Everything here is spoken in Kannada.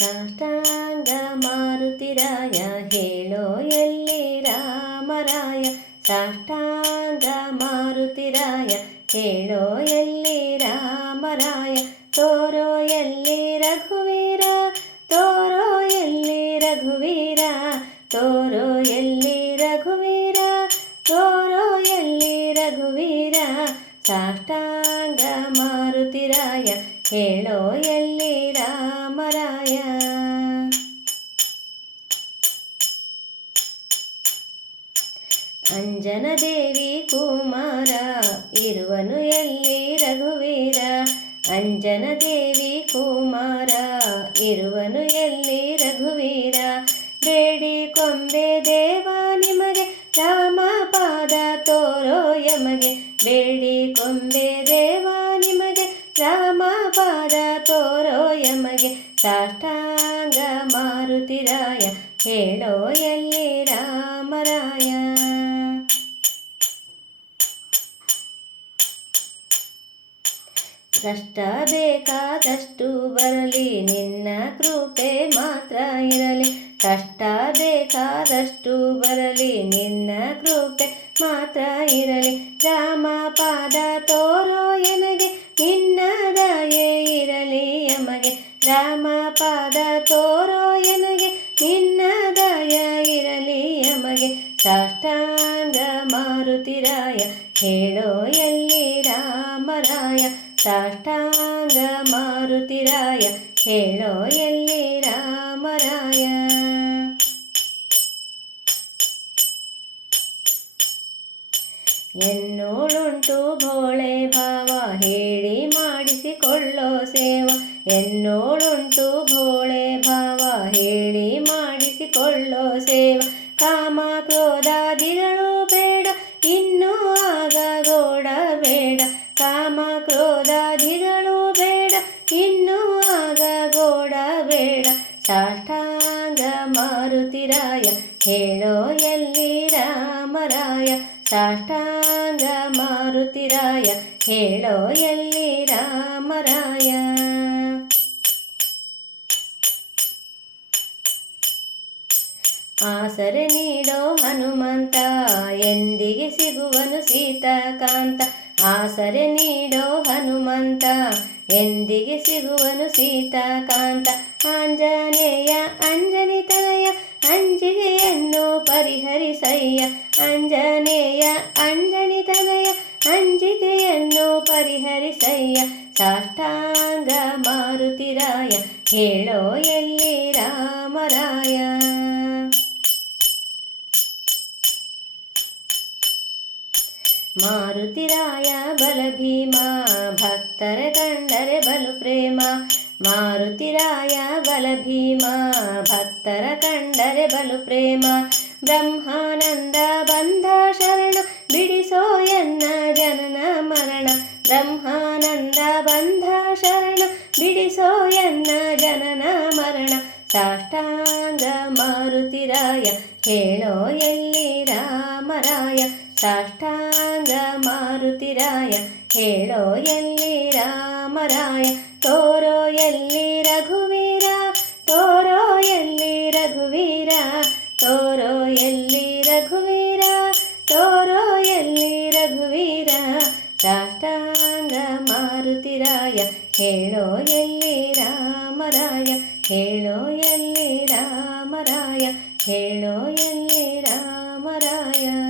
ಸಾಷ್ಟಾಂಗ ಮಾರುತಿರಾಯ ಹೇಳೋ ಎಲ್ಲಿ ರಾಮರಾಯ. ಸಾಷ್ಟಾಂಗ ಮಾರುತಿರಾಯ ಹೇಳೋ ಎಲ್ಲಿ ರಾಮರಾಯ. ತೋರೋ ಎಲ್ಲಿ ರಘುವೀರ, ತೋರೋ ಎಲ್ಲಿ ರಘುವೀರ, ತೋರೋ ಎಲ್ಲಿ ರಘುವೀರ, ತೋರೋ ಎಲ್ಲಿ ರಘುವೀರ. ಸಾಷ್ಟಾಂಗ ಮಾರುತಿರಾಯ ಹೇಳೋ ಎಲ್ಲಿ ರಾಮರಾಯ. ಅಂಜನ ದೇವಿ ಕುಮಾರ ಇರುವನು ಎಲ್ಲಿ ರಘುವೀರ. ಅಂಜನ ದೇವಿ ಕುಮಾರ ಇರುವನು ಎಲ್ಲಿ ರಘುವೀರ. ಬೇಡಿ ಕೊಂಬೆ ದೇವ ನಿಮಗೆ ರಾಮ ಪಾದ ತೋರೋ ಯಮಗೆ. ಬೇಡಿ ಕೊಂಬೆ ದೇವ ನಿಮಗೆ ರಾಮ ಪಾದ ತೋರೋ ಯಮಗೆ. ಸಾಷ್ಟಾಂಗ ಮಾರುತಿರಾಯ ಹೇಳೋ ಎಲ್ಲಿ ರಾಮರಾಯ. ಕಷ್ಟ ಬೇಕಾದಷ್ಟು ಬರಲಿ ನಿನ್ನ ಕೃಪೆ ಮಾತ್ರ ಇರಲಿ. ಕಷ್ಟ ಬೇಕಾದಷ್ಟು ಬರಲಿ ನಿನ್ನ ಕೃಪೆ ಮಾತ್ರ ಇರಲಿ. ರಾಮ ಪಾದ ತೋರೋ ಎನಗೆ ನಿನ್ನ ದಯೆ ಇರಲಿ ಯಮಗೆ. ರಾಮ ಪಾದ ತೋರೋ ಎನಗೆ ನಿನ್ನ ದಯ ಇರಲಿ ಯಮಗೆ. ಸಾಷ್ಟಾಂಗ ಮಾರುತಿರಾಯ ಹೇಳೋ ಎಲ್ಲಿ ರಾಮರಾಯ. ಸಾಷ್ಟಾಂಗ ಮಾರುತಿರಾಯ ಹೇಳೋ ಎಲ್ಲಿ ರಾಮರಾಯ. ಎನ್ನೋಳುಂಟು ಭೋಳೆ ಭಾವ ಹೇಳಿ ಮಾಡಿಸಿಕೊಳ್ಳೋ ಸೇವ. ಎನ್ನೋಳುಂಟು ಭೋಳೆ ಭಾವ ಹೇಳಿ ಮಾಡಿಸಿಕೊಳ್ಳೋ ಸೇವ. ಕಾಮ ಕ್ರೋಧಾದಿಗಳು ಬೇಡ ಇನ್ನೂ ಆಗ ಗೋಡ ಬೇಡ. ಕಾಮ ಕ್ರೋಧಾದಿಗಳು ಬೇಡ ಇನ್ನೂ ಆಗ ಗೋಡ ಬೇಡ. ಸಾಷ್ಟಾಂಗ ಮಾರುತಿರಾಯ ಹೇಳೋ ಎಲ್ಲಿ ರಾಮರಾಯ. ಸಾಷ್ಟಾಂಗ ಮಾರುತಿರಾಯ ಹೇಳೋ ಎಲ್ಲಿ ರಾಮರಾಯ. ಆಸರೆ ನೀಡೋ ಹನುಮಂತ ಎಂದಿಗೆ ಸಿಗುವನು ಸೀತಾಕಾಂತ. ಆಸರೆ ನೀಡೋ ಹನುಮಂತ ಎಂದಿಗೆ ಸಿಗುವನು ಸೀತಾಕಾಂತ. ಆಂಜನೇಯ ಅಂಜನಿತನಯ ಅಂಜಿಕೆಯನ್ನು ಪರಿಹರಿಸಯ್ಯ. ಆಂಜನೇಯ ಅಂಜನಿತನಯ ಅಂಜಿಕೆಯನ್ನು ಪರಿಹರಿಸಯ್ಯ. ಸಾಷ್ಟಾಂಗ ಮಾರುತಿರಾಯ ಹೇಳೋ ಎಲ್ಲಿ ರಾಮರಾಯ. ಮಾರುತಿರಾಯ ಬಲ ಭೀಮ ಭಕ್ತರ ಕಂಡರೆ ಬಲು ಪ್ರೇಮ. ಮಾರುತಿರಾಯ ಬಲ ಭೀಮ ಭಕ್ತರ ಕಂಡರೆ ಬಲು ಪ್ರೇಮ. ಬ್ರಹ್ಮಾನಂದ ಬಂಧ ಶರಣ ಬಿಡಿಸೋ ಎನ್ನ ಜನನ ಮರಣ. ಬ್ರಹ್ಮಾನಂದ ಬಂಧ ಶರಣ ಬಿಡಿಸೋ ಎನ್ನ ಜನನ ಮರಣ. ಸಾಷ್ಟಾಂಗ ಮಾರುತಿರಾಯ ಹೇಳೋ ಎಲ್ಲಿ ರಾಮರಾಯ. ಸಾಷ್ಟಾಂಗ ಮಾರುತಿರಾಯ ಹೇಳೋ ಎಲ್ಲಿ ರಾಮರಾಯ. ತೋರೋ ಎಲ್ಲಿ ರಘುವೀರ, ತೋರೋ ಎಲ್ಲಿ ರಘುವೀರ, ತೋರೋ ಎಲ್ಲಿ ರಘುವೀರ, ತೋರೋ ಎಲ್ಲಿ ರಘುವೀರ. ಸಾಷ್ಟಾಂಗ ಮಾರುತಿರಾಯ ಹೇಳೋ ಎಲ್ಲಿ ರಾಮರಾಯ. ಹೇಳೋ ಎಲ್ಲಿ ರಾಮರಾಯ. ಹೇಳೋ ಎಲ್ಲಿ ರಾಮರಾಯ.